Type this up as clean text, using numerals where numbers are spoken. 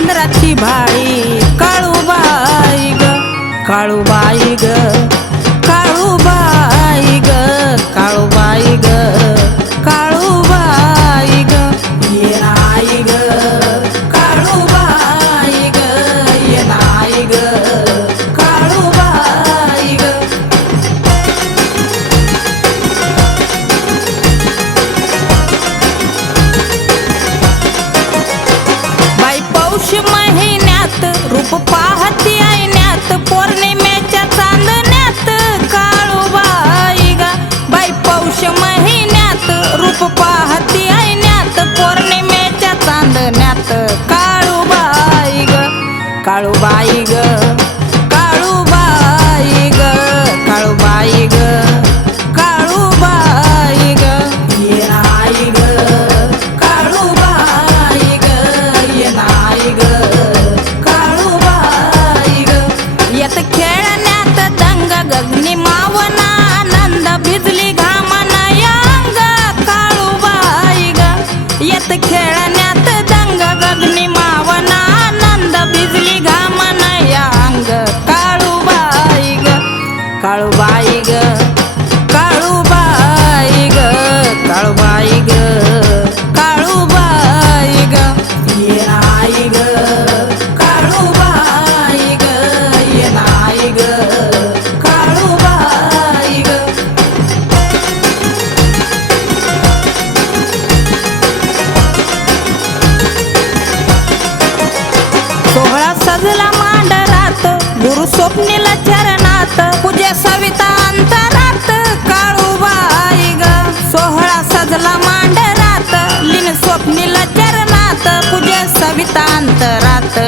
चंद्राची भाळी काळूबाई ग काळूबाई ग काळूबाई ग काळूबाई ग काळूबाई ग ये नाई ग काळूबाई ग ये नाई ग काळूबाई ग बाई पौष महिन्यात रूप पाहती ऐण्यात पौर्णिमेच्या चांदण्यात काळूबाई ग बाई पौष महिन्यात रूप पाहती ऐण्यात पौर्णिमेच्या चांदण्यात काळूबाई ग काळूबाई ग काळूबाई ग काळूबाई ग काळूबाई ग ये नाई ग काळूबाई ग ये नाई ग काळूबाई ग येत खेळण्यात दंग गगनी मावना आनंद भिजली घामन अंग काळूबाई ग येत खेळण्यात दंग गगनी मावना आनंद भिजली घामन अंग काळूबाई ग काळूबाई ग काळूबाई ग काळूबाई ग काळूबाई ग ये नाई ग काळूबाई ग ये नाई ग काळूबाई ग सोहळा सजला मांडरात गुरु स्वप्नील चरणात पूजे सविता अंतरात काळूबाई ग सोहळा सजला मांडरात लीन स्वप्नील चरणात पूजे सविता अंतरात